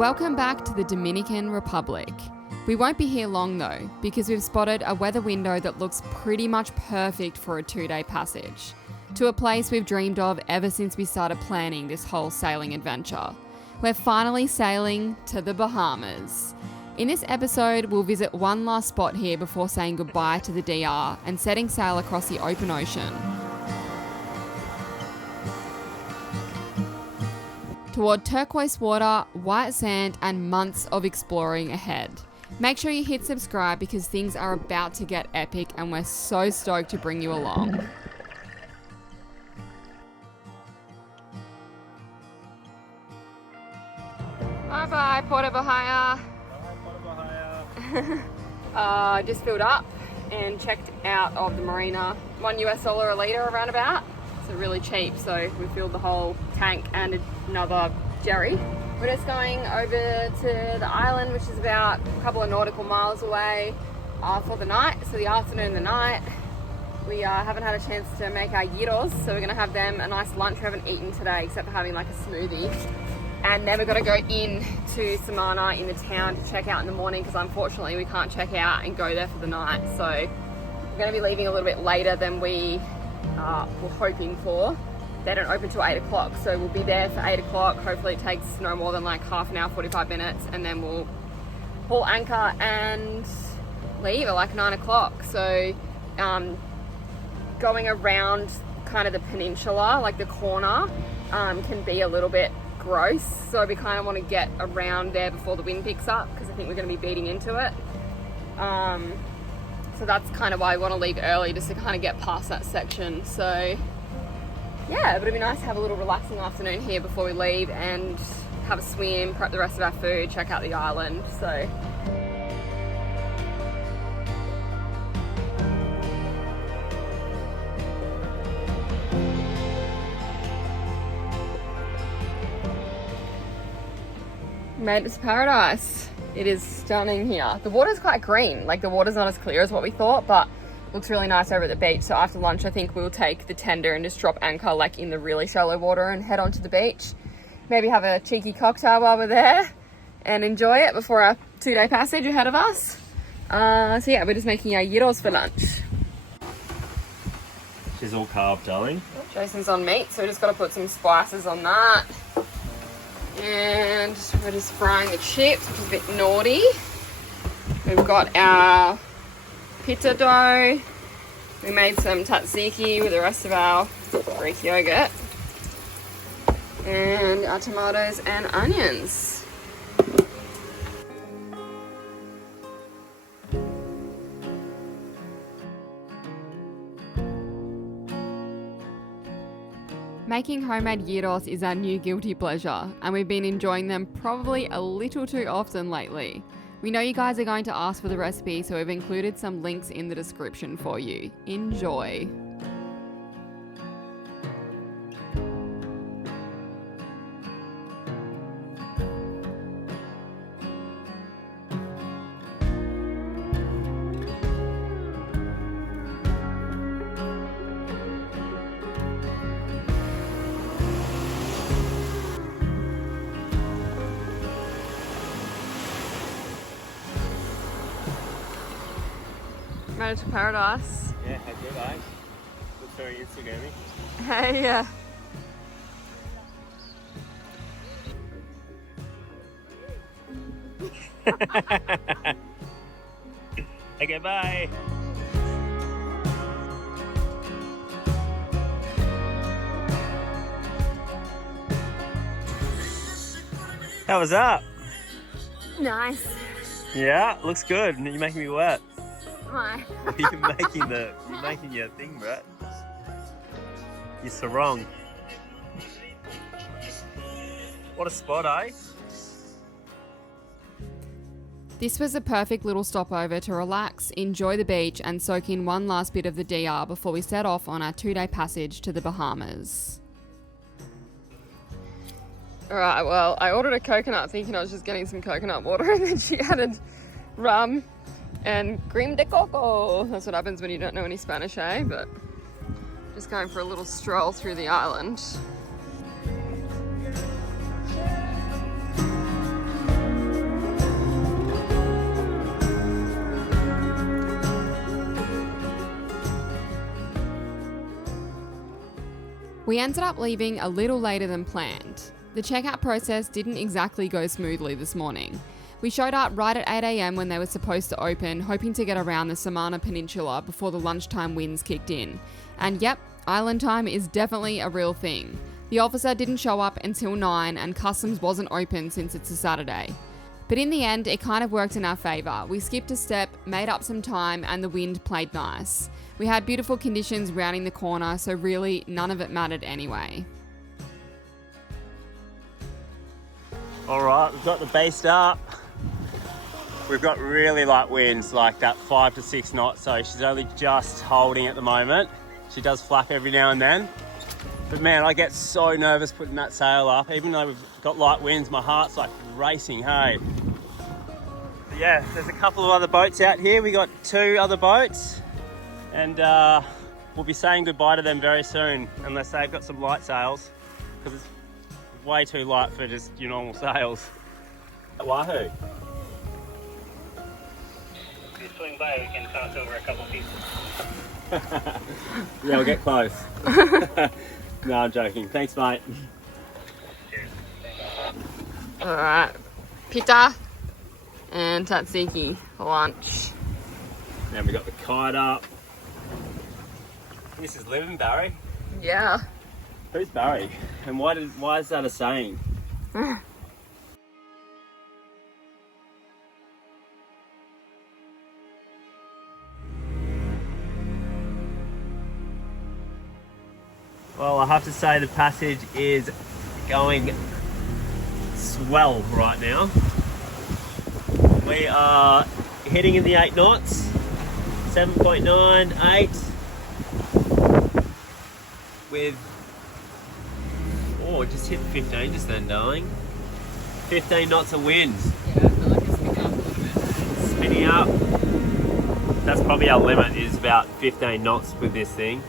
Welcome back to the Dominican Republic. We won't be here long though, because we've spotted a weather window that looks pretty much perfect for a 2-day passage to a place we've dreamed of ever since we started planning this whole sailing adventure. We're finally sailing to the Bahamas. In this episode, we'll visit one last spot here before saying goodbye to the DR and setting sail across the open ocean toward turquoise water, white sand, and months of exploring ahead. Make sure you hit subscribe because things are about to get epic and we're so stoked to bring you along. Bye-bye, Puerto Bahia. Bye, Puerto Bahia. Just filled up and checked out of the marina. $1 US a litre around about. So really cheap, so we filled the whole tank and another jerry. We're just going over to the island, which is about a couple of nautical miles away for the night, so the afternoon and the night. We haven't had a chance to make our gyros, so we're gonna have them a nice lunch. We haven't eaten today except for having like a smoothie. And then we're gonna go in to Samana in the town to check out in the morning because unfortunately we can't check out and go there for the night. So we're gonna be leaving a little bit later than we were hoping for. They don't open till 8 o'clock, so we'll be there for 8 o'clock. Hopefully it takes no more than like half an hour, 45 minutes, and then we'll pull anchor and leave at like 9 o'clock. So going around kind of the peninsula, like the corner, can be a little bit gross. So we kind of want to get around there before the wind picks up because I think we're going to be beating into it. So that's kind of why we want to leave early, just to kind of get past that section. So yeah, but it'd be nice to have a little relaxing afternoon here before we leave and have a swim, prep the rest of our food, check out the island. So made it to paradise. It is stunning here. The water's quite green, like the water's not as clear as what we thought, but looks really nice over at the beach. So after lunch, I think we'll take the tender and just drop anchor like in the really shallow water and head onto the beach. Maybe have a cheeky cocktail while we're there and enjoy it before our 2-day passage ahead of us. So yeah, we're just making our gyros for lunch. She's all carved, darling. Jason's on meat, so we just got to put some spices on that. And we're just frying the chips, which is a bit naughty. We've got our Pita dough. We made some tzatziki with the rest of our Greek yogurt. And our tomatoes and onions. Making homemade gyros is our new guilty pleasure, and we've been enjoying them probably a little too often lately. We know you guys are going to ask for the recipe, so we've included some links in the description for you. Enjoy! Made it to paradise. Yeah, how good, eh? Looks very Instagrammy. Hey, yeah. Okay, bye. How was that? Nice. Yeah, looks good. You're making me wet. Why? You're making your thing, Brett. You're so wrong. What a spot, eh? This was a perfect little stopover to relax, enjoy the beach, and soak in one last bit of the DR before we set off on our 2-day passage to the Bahamas. Alright, well, I ordered a coconut thinking I was just getting some coconut water, and then she added rum and cream de coco. That's what happens when you don't know any Spanish, eh? But just going for a little stroll through the island. We ended up leaving a little later than planned. The checkout process didn't exactly go smoothly this morning. We showed up right at 8 a.m. when they were supposed to open, hoping to get around the Samana Peninsula before the lunchtime winds kicked in. And yep, island time is definitely a real thing. The officer didn't show up until 9 and customs wasn't open since it's a Saturday. But in the end, it kind of worked in our favour. We skipped a step, made up some time, and the wind played nice. We had beautiful conditions rounding the corner, so really none of it mattered anyway. Alright, we've got the base up. We've got really light winds, like that 5 to 6 knots, so she's only just holding at the moment. She does flap every now and then. But man, I get so nervous putting that sail up. Even though we've got light winds, my heart's like racing, hey. But yeah, there's a couple of other boats out here. We got 2 other boats, and we'll be saying goodbye to them very soon, unless they've got some light sails, because it's way too light for just your normal sails. Wahoo! If you swing by, we can toss over a couple pieces. Yeah, we'll get close. No, I'm joking. Thanks, mate. Cheers. Alright, Pita and tzatziki for lunch. Now we got the kite up. This is living, Barry. Yeah. Who's Barry? And why is that a saying? Well, I have to say the passage is going swell right now. We are heading in the 8 knots, 7.9, 8, with, oh, it just hit 15 just then, darling. 15 knots of wind. Yeah, I feel like it's spinning up a little bit. Spinning up. That's probably our limit, is about 15 knots with this thing.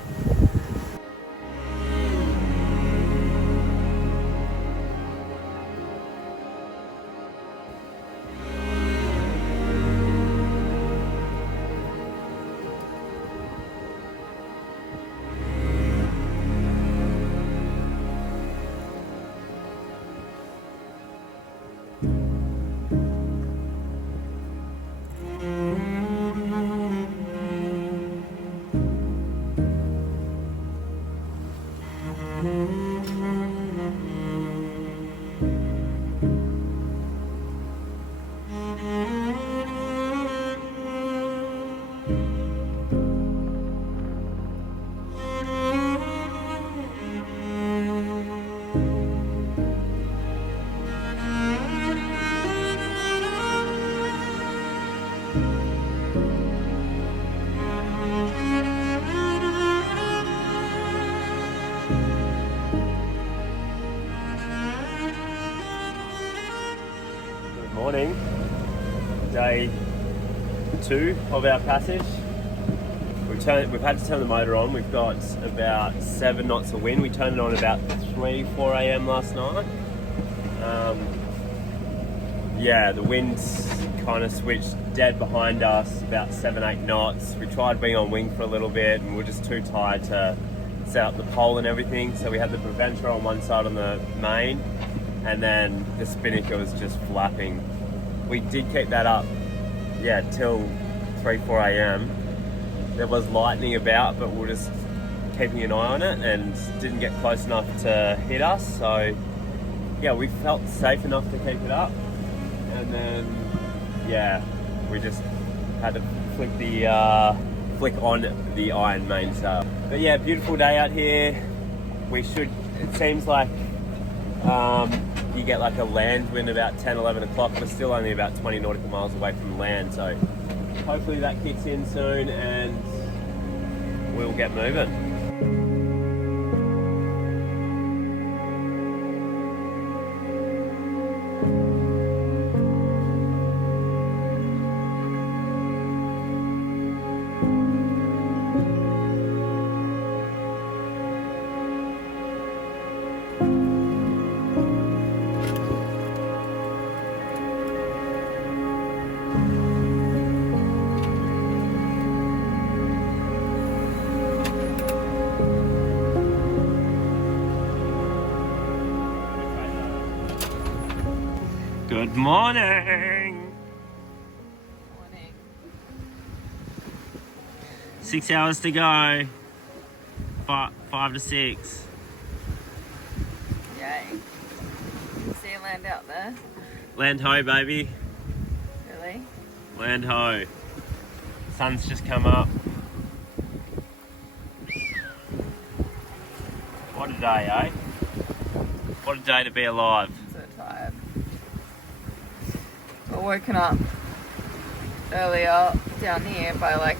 Morning, day 2 of our passage. We've had to turn the motor on. We've got about 7 knots of wind. We turned it on about 3-4 a.m. last night. Yeah, the wind's kind of switched dead behind us, about 7-8 knots. We tried being on wing for a little bit, and we're just too tired to set up the pole and everything. So we had the preventer on one side on the main, and then the spinnaker was just flapping. We did keep that up, yeah, till 3-4 a.m. There was lightning about, but we're just keeping an eye on it and didn't get close enough to hit us. So yeah, we felt safe enough to keep it up. And then, yeah, we just had to flick on the iron mainsail. But yeah, beautiful day out here. It seems like you get like a land wind about 10-11 o'clock. We're still only about 20 nautical miles away from land, so hopefully that kicks in soon and we'll get moving. Good morning. Morning. 6 hours to go. 5 to 6. Yay. You can see land out there. Land ho, baby. Really? Land ho. Sun's just come up. What a day, eh? What a day to be alive. I'm so tired. Got woken up earlier down here by like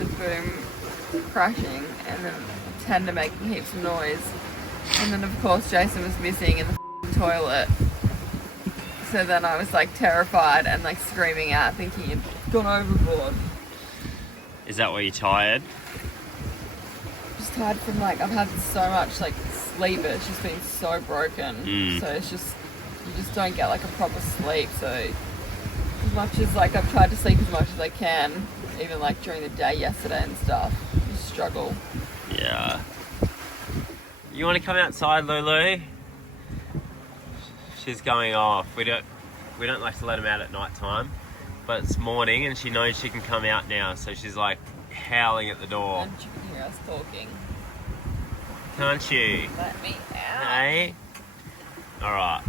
the boom crashing and then tender making heaps of noise. And then of course Jason was missing in the toilet. So then I was like terrified and like screaming out thinking he'd gone overboard. Is that why you're tired? Just tired from like, I've had so much like sleep, it's just been so broken. So it's just, you just don't get like a proper sleep. So as much as like I've tried to sleep as much as I can, even like during the day yesterday and stuff, just struggle. Yeah. You want to come outside, Lulu? She's going off. We don't like to let them out at night time, but it's morning and she knows she can come out now, so she's like howling at the door. And you can hear us talking. Can't you? Let me out. Hey? Alright.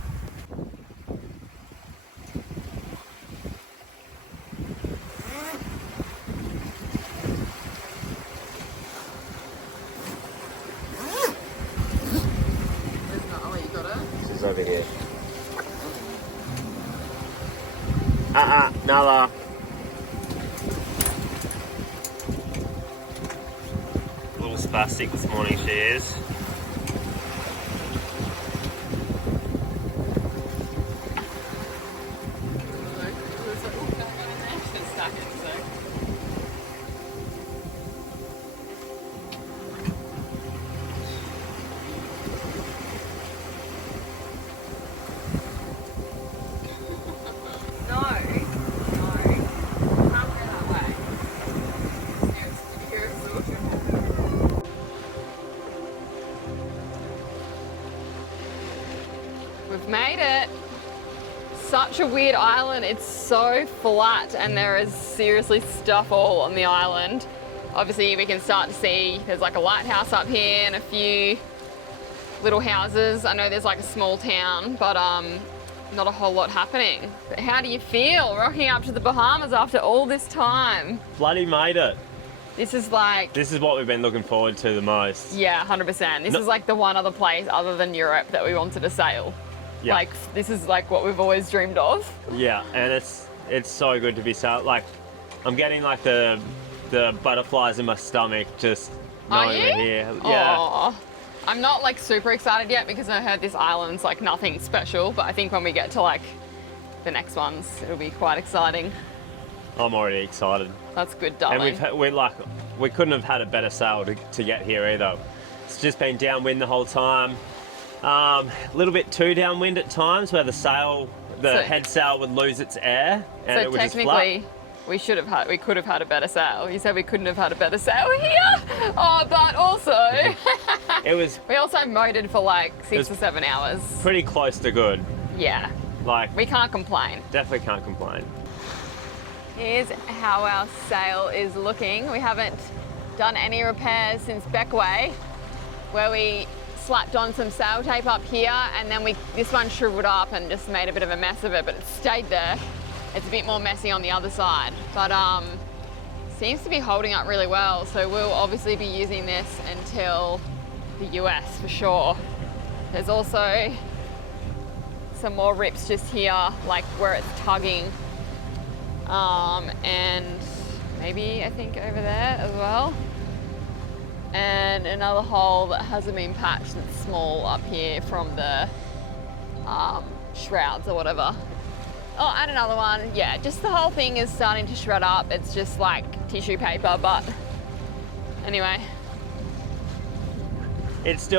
There's not, oh, you got her? She's over here. Nala. A little spastic this morning, she is. We've made it. Such a weird island. It's so flat and there is seriously stuff all on the island. Obviously we can start to see there's like a lighthouse up here and a few little houses. I know there's like a small town, but not a whole lot happening. But how do you feel rocking up to the Bahamas after all this time? Bloody made it. This is like... This is what we've been looking forward to the most. Yeah, 100%. This is like the one other place other than Europe that we wanted to sail. Yeah. Like, this is like what we've always dreamed of. Yeah, and it's so good to be sailing. Like, I'm getting like the butterflies in my stomach just knowing we're here. Yeah. Aww. I'm not like super excited yet because I heard this island's like nothing special, but I think when we get to like the next ones, it'll be quite exciting. I'm already excited. That's good, darling. And we couldn't have had a better sail to get here either. It's just been downwind the whole time. A little bit too downwind at times where the head sail would lose its air and it would just flap. So technically, we could have had a better sail. You said we couldn't have had a better sail here. Oh, but also, we also motored for like 6 or 7 hours. Pretty close to good. Yeah. Like, we can't complain. Definitely can't complain. Here's how our sail is looking. We haven't done any repairs since Beckway, where we slapped on some sail tape up here and then this one shriveled up and just made a bit of a mess of it, but it stayed there. It's a bit more messy on the other side, but seems to be holding up really well. So we'll obviously be using this until the US for sure. There's also some more rips just here, like where it's tugging. And maybe I think over there as well. And another hole that hasn't been patched that's small up here from the shrouds or whatever. Oh, and another one. Yeah, just the whole thing is starting to shred up. It's just like tissue paper, but anyway. It's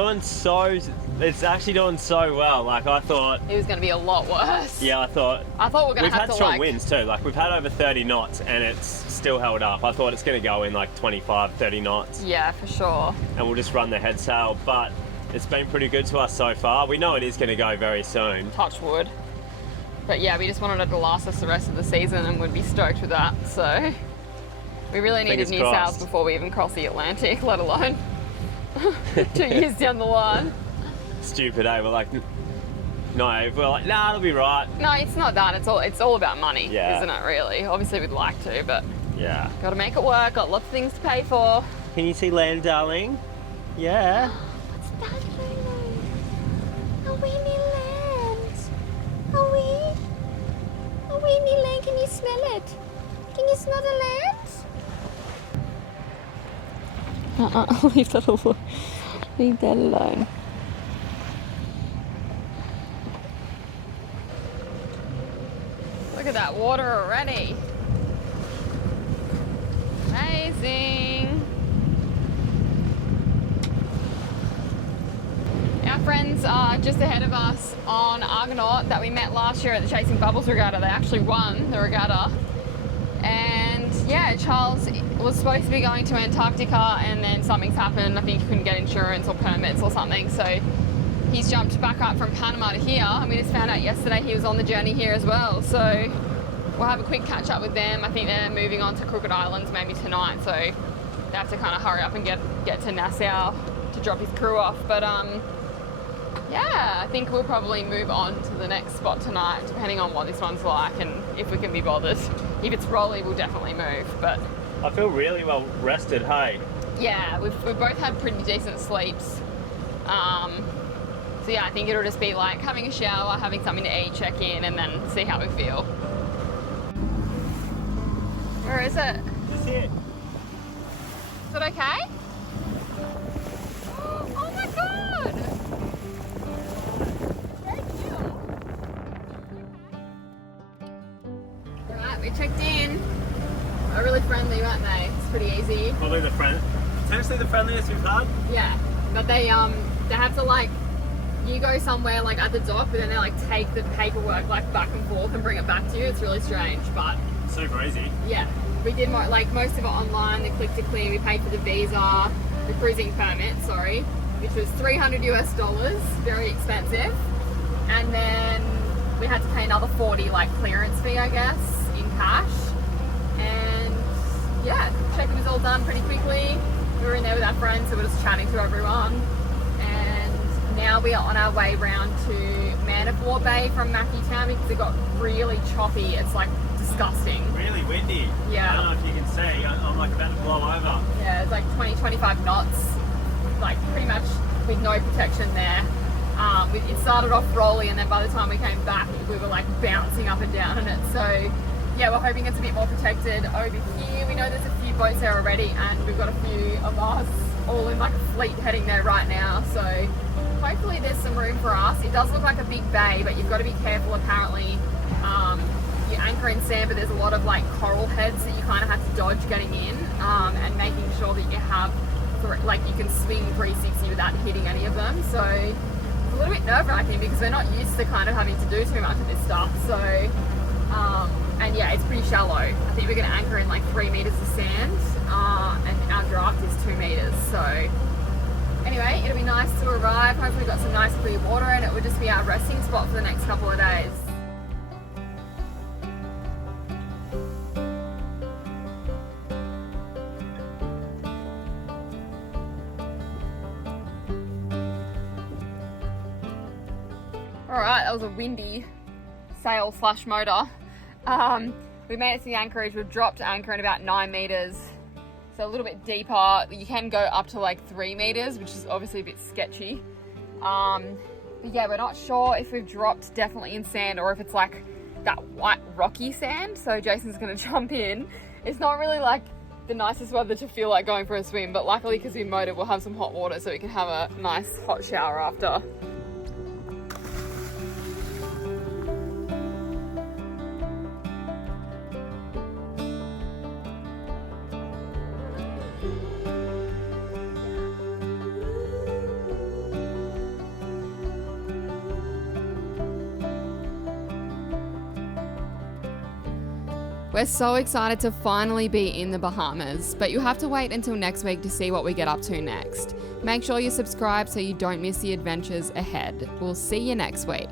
actually doing so well. Like, I thought it was going to be a lot worse. Yeah, I thought we're going to have to, we've had strong winds too. Like, we've had over 30 knots and it's still held up. I thought it's going to go in like 25, 30 knots. Yeah, for sure. And we'll just run the head sail, but it's been pretty good to us so far. We know it is going to go very soon. Touch wood. But yeah, we just wanted it to last us the rest of the season and would be stoked with that. So we really needed new sails before we even crossed the Atlantic, let alone 2 years down the line. Stupid, eh? We're like, no, we're like, nah, it'll be right. No, it's not that. It's all about money, Yeah. isn't it, really? Obviously, we'd like to, but Yeah. got to make it work. Got lots of things to pay for. Can you see land, darling? Yeah. What's that, Lulu? Are we near land? Are we near land? Can you smell it? Can you smell the land? Leave that alone. Leave that alone. Look at that water already. Amazing. Our friends are just ahead of us on Argonaut that we met last year at the Chasing Bubbles Regatta. They actually won the regatta. And yeah, Charles was supposed to be going to Antarctica and then something's happened. I think he couldn't get insurance or permits or something. So he's jumped back up from Panama to here. And we just found out yesterday he was on the journey here as well. So we'll have a quick catch up with them. I think they're moving on to Crooked Islands maybe tonight. So they have to kind of hurry up and get to Nassau to drop his crew off. But yeah, I think we'll probably move on to the next spot tonight, depending on what this one's like and if we can be bothered. If it's rolly, we'll definitely move. But I feel really well rested, hey? yeah, we've both had pretty decent sleeps. So yeah, I think it'll just be like having a shower, having something to eat, check in, and then see how we feel. Where is it? That's it. Is it okay? Oh my god! Very cute. Alright, we checked in. They're really friendly, weren't they? It's pretty easy. Probably potentially the friendliest we've had. Yeah, but they have to like, you go somewhere like at the dock, but then they like take the paperwork like back and forth and bring it back to you. It's really strange, but Super easy. yeah, we did most of it online. The click to clear, we paid for the visa, the cruising permit, sorry, which was $300 US, very expensive, and then we had to pay another 40 like clearance fee, I guess, in cash. And yeah, check-in was all done pretty quickly. We were in there with our friends, so we're just chatting to everyone. And now we are on our way round to Manipur Bay from Mackie Town because it got really choppy. It's like disgusting. Really windy. Yeah. I don't know if you can see. I'm like about to blow over. Yeah, it's like 20-25 knots, like pretty much with no protection there. It started off rolly, and then by the time we came back, we were like bouncing up and down in it. So yeah, we're hoping it's a bit more protected over here. We know there's a few boats there already, and we've got a few of us all in like a fleet heading there right now. So hopefully there's some room for us. It does look like a big bay, but you've got to be careful apparently. You anchor in sand, but there's a lot of like coral heads that you kind of have to dodge getting in, and making sure that you have, like you can swing 360 without hitting any of them. So it's a little bit nerve-wracking because we're not used to kind of having to do too much of this stuff. So and yeah, it's pretty shallow. I think we're going to anchor in like 3 meters of sand, and our draft is 2 meters. So anyway, it'll be nice to arrive. Hopefully we've got some nice clear water, and it will just be our resting spot for the next couple of days. Alright, that was a windy sail / motor. We made it to the anchorage. We've dropped anchor in about 9 meters, so a little bit deeper. You can go up to like 3 meters, which is obviously a bit sketchy. But yeah, we're not sure if we've dropped definitely in sand or if it's like that white rocky sand. So Jason's gonna jump in. It's not really like the nicest weather to feel like going for a swim, but luckily because we mowed it, we'll have some hot water so we can have a nice hot shower after. We're so excited to finally be in the Bahamas, but you'll have to wait until next week to see what we get up to next. Make sure you subscribe so you don't miss the adventures ahead. We'll see you next week.